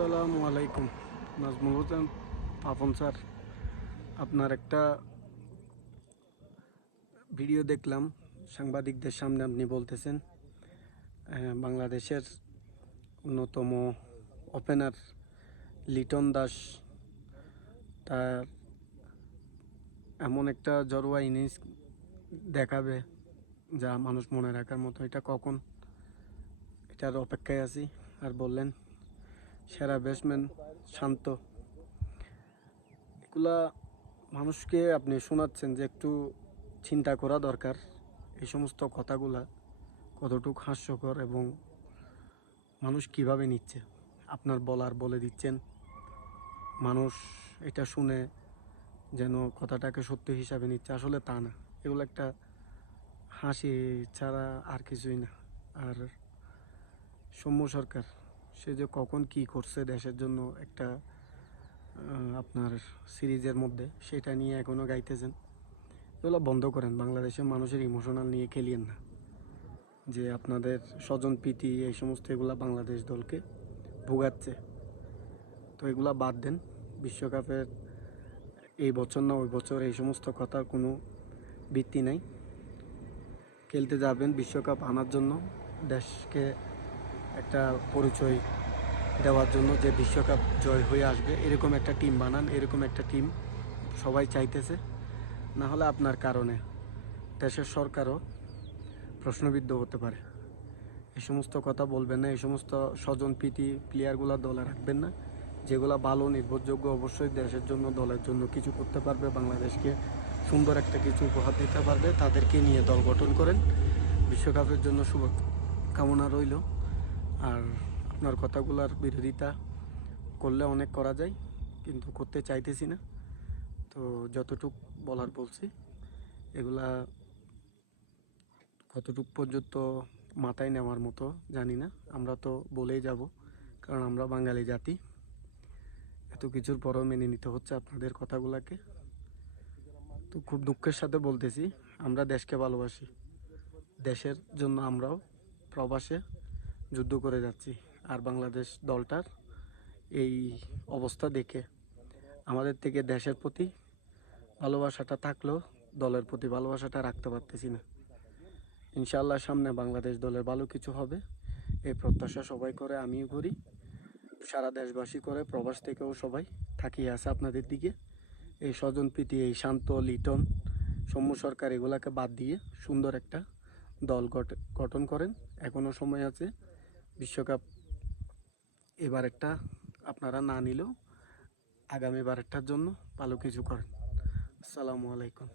আসসালামু আলাইকুম। নাজমুল হোসেন পাপন স্যার, আপনার একটা ভিডিও দেখলাম, সাংবাদিকদের সামনে আপনি বলতেছেন বাংলাদেশের অন্যতম ওপেনার লিটন দাস তার এমন একটা জড়োয়া ইনিংস দেখাবে যা মানুষ মনে রাখার মতো। এটা কখন, এটার অপেক্ষায় আছি। আর বললেন সেরা ব্যাটসম্যান শান্ত। এগুলা মানুষকে আপনি শোনাচ্ছেন যে একটু চিন্তা করা দরকার। এই সমস্ত কথাগুলা কতটুকু হাস্যকর এবং মানুষ কিভাবে নিচ্ছে। আপনার বলার বলে দিচ্ছেন, মানুষ এটা শুনে যেন কথাটাকে সত্য হিসাবে নিচ্ছে, আসলে তা না। এগুলো একটা হাসি ছাড়া আর কিছুই না। আর সৌম্য সরকার, সে যে কখন কি করছে দেশের জন্য একটা আপনার সিরিজের মধ্যে, সেটা নিয়ে এখনও গাইতেছেন। এগুলো বন্ধ করেন। বাংলাদেশের মানুষের ইমোশনাল নিয়ে খেলিয়েন না। যে আপনাদের স্বজন প্রীতি এই সমস্ত এগুলা বাংলাদেশ দলকে ভোগাচ্ছে, তো এগুলা বাদ দেন। বিশ্বকাপের এই বছর না ওই বছর এই সমস্ত কথার কোনো ভিত্তি নাই। খেলতে যাবেন বিশ্বকাপ আনার জন্য, দেশকে একটা পরিচয় দেওয়ার জন্য, যে বিশ্বকাপ জয় হয়ে আসবে এরকম একটা টিম বানান। এরকম একটা টিম সবাই চাইতেছে। না হলে আপনার কারণে দেশের সরকারও প্রশ্নবিদ্ধ হতে পারে। এই সমস্ত কথা বলবেন না। এই সমস্ত স্বজন প্রীতি প্লেয়ারগুলো দলে রাখবেন না। যেগুলো ভালো নির্ভরযোগ্য, অবশ্যই দেশের জন্য দলের জন্য কিছু করতে পারবে, বাংলাদেশকে সুন্দর একটা কিছু উপহার দিতে পারবে, তাদেরকে নিয়ে দল গঠন করেন। বিশ্বকাপের জন্য শুভ কামনা রইল। আর আপনার কথাগুলোর বিরোধিতা করলে অনেক করা যায়, কিন্তু করতে চাইতেছি না। তো যতটুক বলার বলছি, এগুলা কতটুক পর্যন্ত মাথায় নেওয়ার মতো জানি না। আমরা তো বলেই যাব, কারণ আমরা বাঙালি জাতি। এত কিছুর পরেও মেনে নিতে হচ্ছে আপনাদের কথাগুলোকে। তো খুব দুঃখের সাথে বলতেছি, আমরা দেশকে ভালোবাসি। দেশের জন্য আমরাও প্রবাসে যুদ্ধ করে যাচ্ছি। আর বাংলাদেশ দলটার এই অবস্থা দেখে আমাদের থেকে দেশের প্রতি ভালোবাসাটা থাকলেও দলের প্রতি ভালোবাসাটা রাখতে পারতেছি না। ইনশাআল্লাহ সামনে বাংলাদেশ দলের ভালো কিছু হবে, এই প্রত্যাশা সবাই করে, আমিও করি, সারা দেশবাসী করে, প্রবাস থেকেও সবাই থাকিয়ে আছে আপনাদের দিকে। এই স্বজনপ্রীতি, এই শান্ত, লিটন, সৌম্য সরকার এগুলাকে বাদ দিয়ে সুন্দর একটা দল গঠন করেন। এখনও সময় আছে। বিশ্বকাপ এবার একটা আপনারা না নিলেও আগামীবার একটার জন্য ভালো কিছু করেন। আসসালামু আলাইকুম।